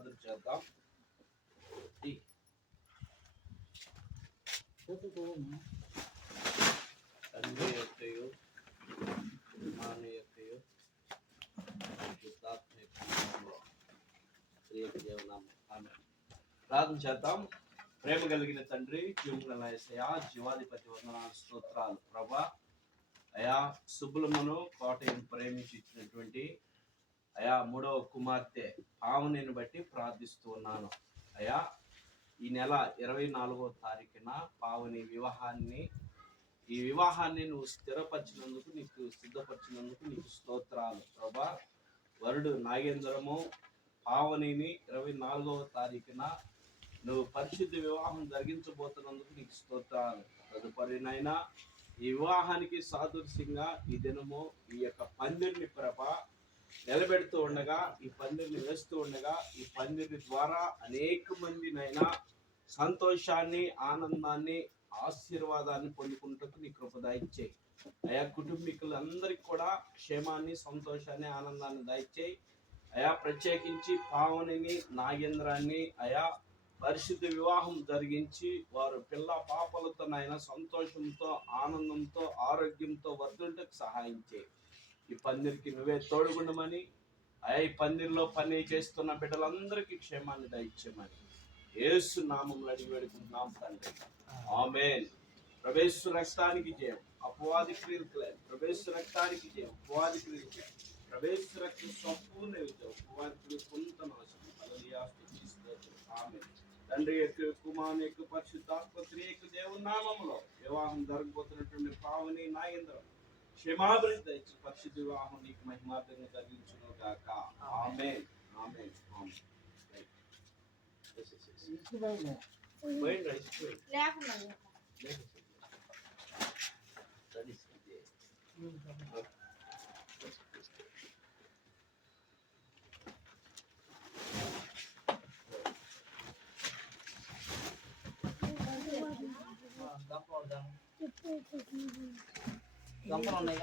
ప్రార్థన చేద్దాం. తండ్రి యొక్కయు కుమారుని యొక్కయు పరిశుద్ధాత్మ యొక్కయు త్రియైక దేవునామమున ఆమేన్. ప్రార్థన చేద్దాం. ప్రేమ కలిగిన తండ్రి, జీవముగల యేసయ్యా, జీవాధిపతి వందనాలు, స్తోత్రాలు ప్రభా. అయా సుబ్బులమ్మను కోటయ్యను ప్రేమించి ఇచ్చినటువంటి అయా మూడవ కుమార్తె పావనిని బట్టి ప్రార్థిస్తూ ఉన్నాను. అయా ఈ నెల 24వ తారీఖున పావని ఈ వివాహాన్ని నువ్వు స్థిరపరిచినందుకు, నీకు సిద్ధపరిచినందుకు నీకు స్తోత్రాలు ప్రభా. వరుడు నాగేంద్రము పావనిని 24వ తారీఖున నువ్వు పరిశుద్ధ వివాహం జరిగించబోతున్నందుకు నీకు స్తోత్రాలు. తదుపరినైనా ఈ వివాహానికి సాదృశ్యంగా ఈ దినము ఈ యొక్క పందిరిని ప్రభా నిలబెడుతూ ఉండగా, ఈ పందిరిని వేస్తూ ఉండగా, ఈ పందిరి ద్వారా అనేక మందినైనా సంతోషాన్ని, ఆనందాన్ని, ఆశీర్వాదాన్ని పొందుకుంటూ నీ కృప దయచేయి. అయా కుటుంబీకులందరికీ కూడా క్షేమాన్ని, సంతోషాన్ని, ఆనందాన్ని దయచేయి. అయా ప్రత్యేకించి పావనిని, నాగేంద్రాన్ని అయా పరిశుద్ధ వివాహం జరిగించి వారు పిల్ల పాపలతోనైనా సంతోషంతో, ఆనందంతో, ఆరోగ్యంతో వర్ధులకు సహాయం చేయి. ఈ పందిరికి నువ్వే తోడుగుండమని, అయా ఈ పందిరిలో పని చేస్తున్న బిడ్డలందరికీ క్షేమాన్ని దయచేయమని యేసు నామములో అడిగి వేడుకుంటున్నాం తండ్రి. ఆమేన్. ప్రవేశ రక్తానికి జయం, అపవాది క్రియలకు లేదు. ప్రవేశ రక్తానికి జయం, అపవాది క్రియలకు లేదు. ప్రవేశ రక్తం సంపూర్ణ విజయం, అపవాది క్రియలు కొంత నాశనం. హల్లెలూయా. ఆమేన్. తండ్రి యొక్క, కుమారుని యొక్క, పరిశుద్ధాత్మ త్రియైక దేవుని నామములో వివాహం జరగబోతున్నటువంటి పావని, నాగేంద్రం క్షేమాభివృద్ధి దయచి పరిశుద్ధ వివాహం నీకు మహిమార్థంగా జరిగించును గాక. ఆమేన్. ఆమేన్. ఆమేన్. గంపలు ఉన్నాయి.